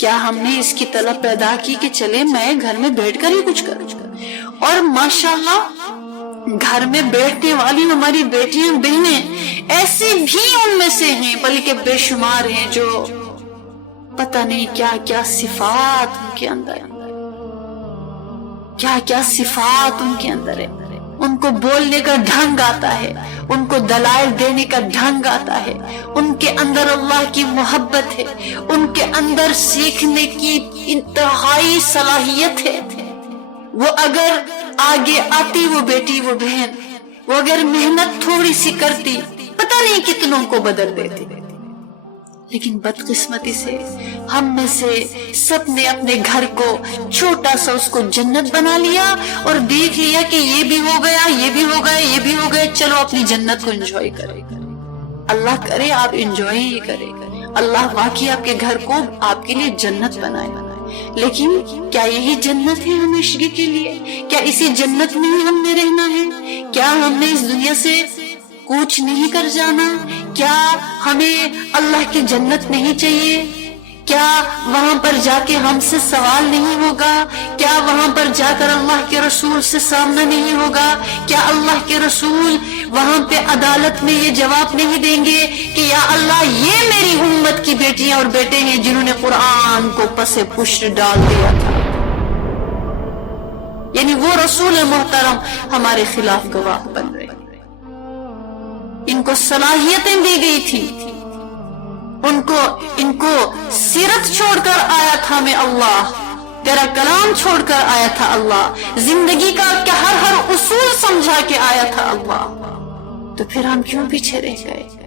کیا ہم نے اس کی طلب پیدا کی کہ چلے میں گھر میں بیٹھ کر ہی کچھ کروں؟ اور ماشاءاللہ گھر میں بیٹھنے والی ہماری بیٹیاں بہنیں ایسی بھی ان میں سے ہیں، بلکہ بے شمار ہیں، جو پتہ نہیں کیا کیا صفات ان کے اندر ہیں، کیا کیا صفات ان کے اندر ہے۔ ان کو بولنے کا ڈھنگ آتا ہے، ان کو دلائل دینے کا ڈھنگ آتا ہے، ان کے اندر اللہ کی محبت ہے، ان کے اندر سیکھنے کی انتہائی صلاحیت ہے۔ وہ اگر آگے آتی، وہ بیٹی وہ بہن، وہ اگر محنت تھوڑی سی کرتی، پتہ نہیں کتنوں کو بدل دیتی۔ لیکن بدقسمتی سے ہم میں سے سب نے اپنے گھر کو چھوٹا سا اس کو جنت بنا لیا اور دیکھ لیا کہ یہ بھی ہو گیا، یہ بھی ہو گیا، یہ بھی ہو گیا، چلو اپنی جنت کو انجوائے کرے۔ اللہ کرے آپ انجوائے ہی کرے، اللہ واقعی آپ کے گھر کو آپ کے لیے جنت بنائے۔ لیکن کیا یہی جنت ہے ہمیشگی کے لیے؟ کیا اسی جنت میں ہی ہم نے رہنا ہے؟ کیا ہم نے اس دنیا سے کچھ نہیں کر جانا؟ کیا ہمیں اللہ کی جنت نہیں چاہیے؟ کیا وہاں پر جا کے ہم سے سوال نہیں ہوگا؟ کیا وہاں پر جا کر اللہ کے رسول سے سامنا نہیں ہوگا؟ کیا اللہ کے رسول وہاں پہ عدالت میں یہ جواب نہیں دیں گے کہ یا اللہ یہ میری امت کی بیٹیاں اور بیٹے ہیں جنہوں نے قرآن کو پس پشت ڈال دیا تھا؟ یعنی وہ رسول محترم ہمارے خلاف گواہ بن رہے ہیں۔ ان کو صلاحیتیں دی گئی تھی، ان کو سیرت چھوڑ کر آیا تھا میں اللہ، تیرا کلام چھوڑ کر آیا تھا اللہ، زندگی کا ہر اصول سمجھا کے آیا تھا اللہ، تو پھر ہم کیوں پیچھے رہ گئے؟